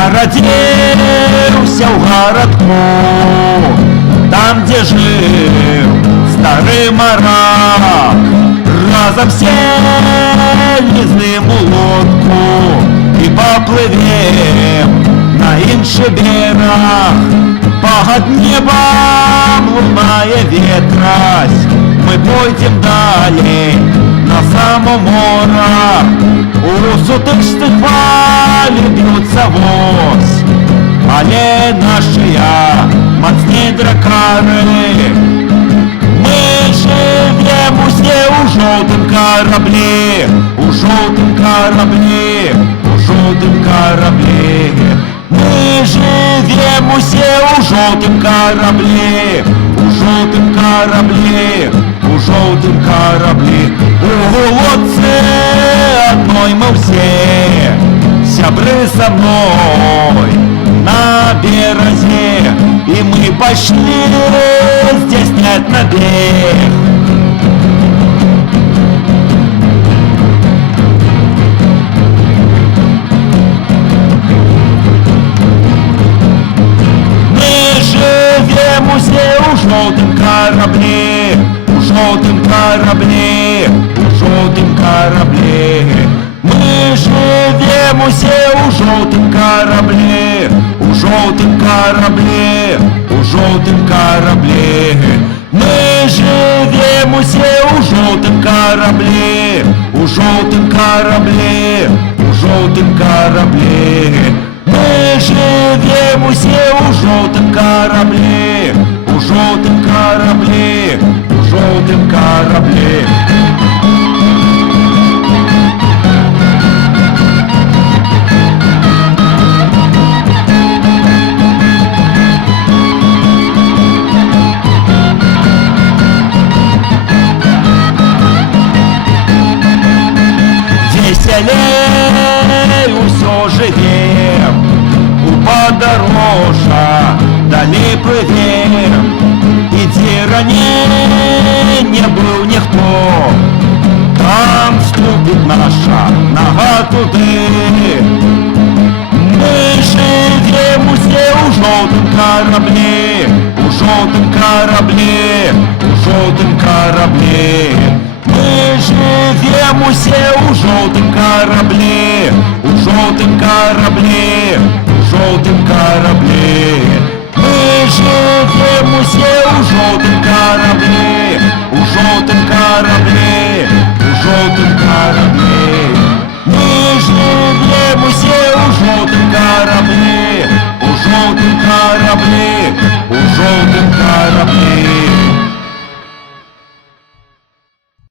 Нарадзіўся ў гарадку, там, дзе жыў стары марак. Разам сели з ним у лодку і поплывем на іншы бераг. Пад небом лунае ветрась, мы пойдем далей на само мора. У сутычных хвалі б'юцца вось, але нашыя мацней дракары. Мы живем усе ў жоўтым караблі, у жоўтым караблі, у жоўтым караблі. Мы живем усе ў жоўтым караблі, у жоўтым караблі, у жоўтым караблі. У лодцы адной мы ўсе, сябры са мной на березе, и мы пошли здійснять набег. Мы живем усе ў жоўтым караблі, у жоўтым караблі, у жоўтым караблі. Мы живем усе ў жоўтым караблі, у жоўтым караблі, у жоўтым караблі. Мы живем усе ў жоўтым караблі, у жоўтым караблі, у жоўтым караблі. Мы живем усе ў жоўтым караблі, у жоўтым караблі, у жоўтым караблі. Весялей усё жывем, у падарожжа далей плывем. І дзе раней не быў ніхто, там ступіць наша нага туды. Мы живем усе ў жоўтым караблі, у жоўтым караблі, у жоўтым караблі. Мы живем усе ў жоўтым караблі, у жоўтым караблі, у жоўтым караблі. Мы живем усе ў жоўтым караблі, у жоўтым караблі, у жоўтым караблі. Мы живем усе ў жоўтым караблі, у жоўтым караблі,